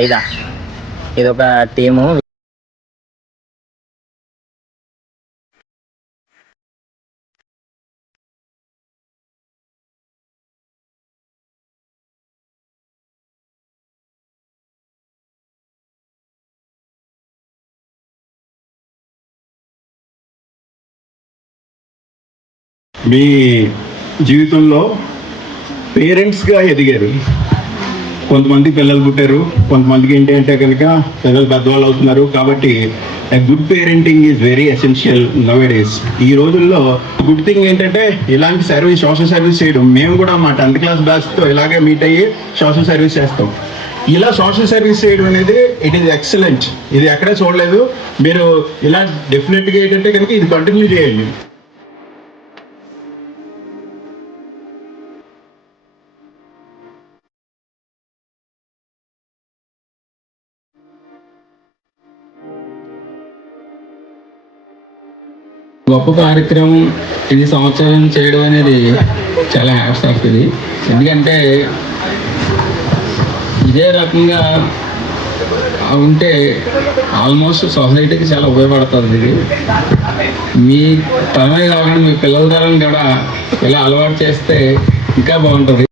ఐదా? ఇదొక టీము. మీ జీవితంలో పేరెంట్స్గా ఎదిగారు, కొంతమంది పిల్లలు పుట్టారు, కొంతమందికి ఏంటి అంటే కనుక పిల్లలు పెద్దవాళ్ళు అవుతున్నారు. కాబట్టి good parenting is very essential now days. ఈ రోజుల్లో గుడ్ థింగ్ ఏంటంటే ఇలాంటి సర్వీస్, సోషల్ సర్వీస్ చేయడం. మేము కూడా మా 10th క్లాస్ బ్యాచ్తో ఇలాగే మీట్ అయ్యి సోషల్ సర్వీస్ చేస్తాం. ఇలా సోషల్ సర్వీస్ చేయడం అనేది ఇట్ ఈస్ ఎక్సలెంట్. ఇది ఎక్కడే చూడలేదు. మీరు ఇలా డెఫినెట్గా ఏంటంటే కనుక ఇది కంటిన్యూ చేయండి. గొప్ప కార్యక్రమం ఇది సంవత్సరం చేయడం అనేది చాలా హ్యాట్స్ ఆఫ్ ఇది. ఎందుకంటే ఇదే రకంగా ఉంటే ఆల్మోస్ట్ సొసైటీకి చాలా ఉపయోగపడుతుంది. ఇది మీ తరమే కాకుండా మీ పిల్లల తరం కూడా ఇలా అలవాటు చేస్తే ఇంకా బాగుంటుంది.